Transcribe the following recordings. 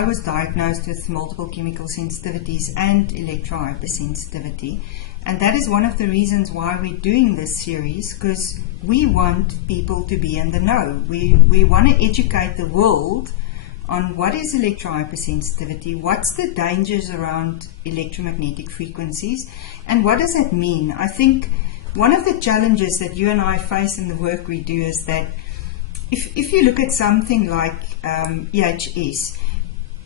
I was diagnosed with multiple chemical sensitivities and electrohypersensitivity. And that is one of the reasons why we're doing this series, because we want people to be in the know. We want to educate the world on what is electrohypersensitivity, what's the dangers around electromagnetic frequencies, and what does that mean. I think one of the challenges that you and I face in the work we do is that if you look at something like EHS,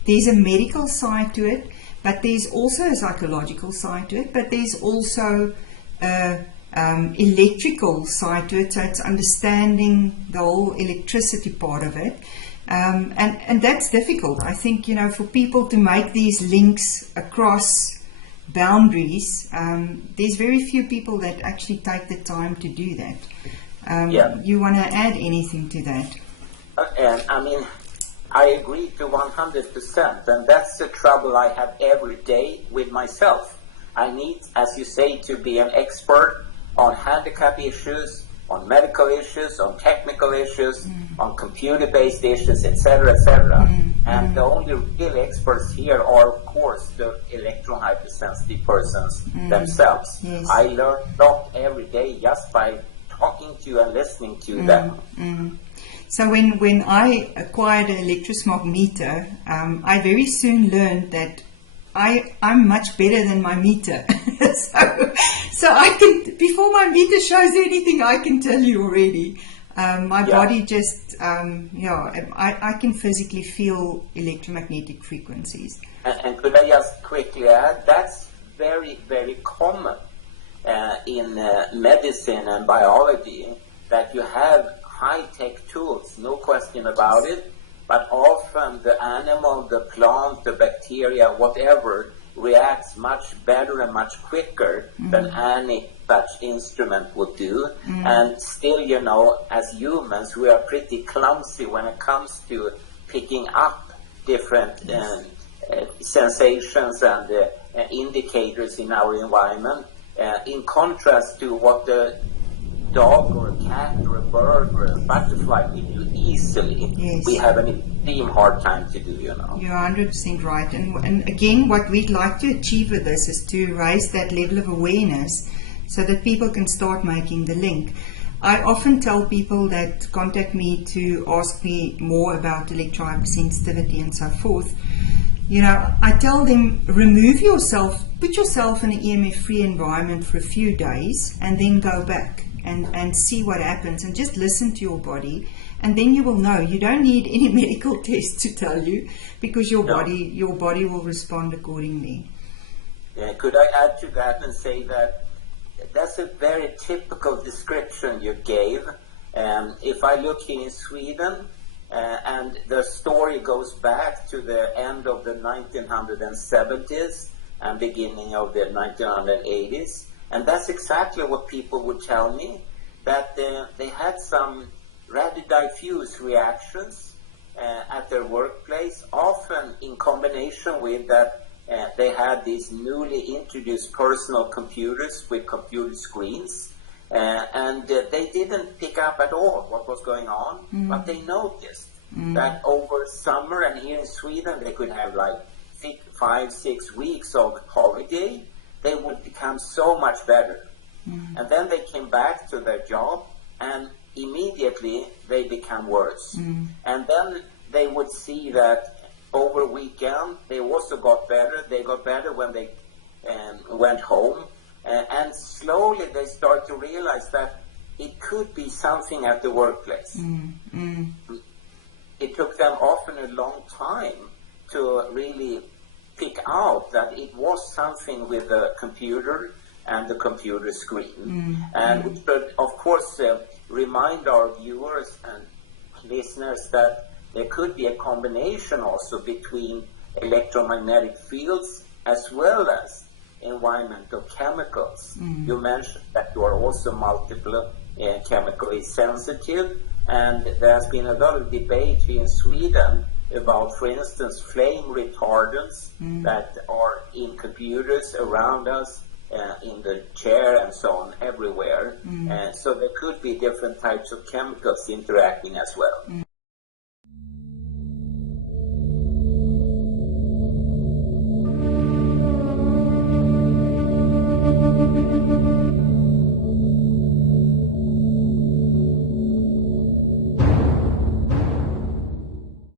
there's a medical side to it, but there's also a psychological side to it, but there's also a electrical side to it, so it's understanding the whole electricity part of it. And that's difficult. I think, for people to make these links across boundaries, there's very few people that actually take the time to do that. You want to add anything to that? And I agree to 100%, and that's the trouble I have every day with myself. I need, as you say, to be an expert on handicap issues, on medical issues, on technical issues, on computer-based issues, etc., etc. And the only real experts here are, of course, the electrohypersensitive persons themselves. Yes. I learn a lot every day just by talking to and listening to them. So when I acquired an electrosmog meter, I very soon learned that I'm much better than my meter. so I can, before my meter shows anything, I can tell you already. My body just, I can physically feel electromagnetic frequencies. And could I just quickly add, that's very, very common in medicine and biology, that you have high-tech tools, no question about it, but often the animal, the plant, the bacteria, whatever, reacts much better and much quicker than any such instrument would do. And still, as humans, we are pretty clumsy when it comes to picking up different sensations and indicators in our environment, in contrast to what the dog or a cat or a bird or a butterfly we do easily. Yes. We have an extreme hard time to do, You're 100% right. And again, what we'd like to achieve with this is to raise that level of awareness so that people can start making the link. I often tell people that contact me to ask me more about electrohypersensitivity and so forth. I tell them, remove yourself, put yourself in an EMF-free environment for a few days and then go back and see what happens, and just listen to your body, and then you will know. You don't need any medical test to tell you, because your body will respond accordingly. Could I add to that and say that that's a very typical description you gave. If I look here in Sweden, and the story goes back to the end of the 1970s and beginning of the 1980s, and that's exactly what people would tell me, that they had some rather diffuse reactions at their workplace, often in combination with that they had these newly introduced personal computers with computer screens, and they didn't pick up at all what was going on, but they noticed that over summer, and here in Sweden they could have like 5-6 weeks of holiday, they would become so much better. And then they came back to their job, and immediately they become worse. And then they would see that over weekend they also got better. They got better when they went home, and slowly they start to realize that it could be something at the workplace. It took them often a long time to really pick out that it was something with the computer and the computer screen. And we should, of course, remind our viewers and listeners that there could be a combination also between electromagnetic fields as well as environmental chemicals. You mentioned that you are also multiple chemically sensitive, and there has been a lot of debate here in Sweden about, for instance, flame retardants that are in computers around us, in the chair and so on, everywhere. So there could be different types of chemicals interacting as well.